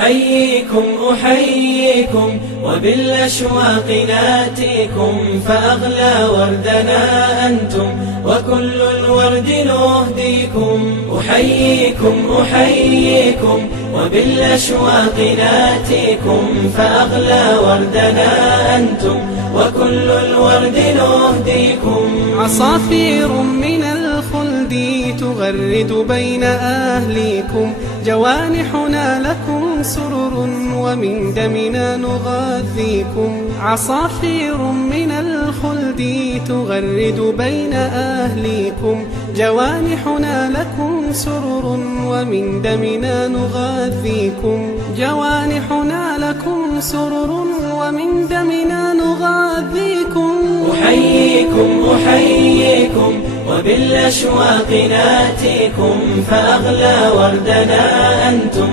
أحييكم أحييكم وبالأشواق ناتيكم، فأغلى وردنا أنتم وكل الورد نهديكم. أحييكم أحييكم وبالأشواق ناتيكم، فأغلى وردنا أنتم وكل الورد نهديكم. عصافير من الخلد تغرد بين أهليكم، جوانحنا لكم سرر ومن دمنا نغذيكم. عصافير من الخلد تغرد بين أهليكم، جوانحنا لكم سرر ومن دمنا نغذيكم. جوانحنا لكم سرر ومن دمنا نغذيكم. أحييكم أحييكم وبالأشواق ناتيكم، فأغلى وردنا أنتم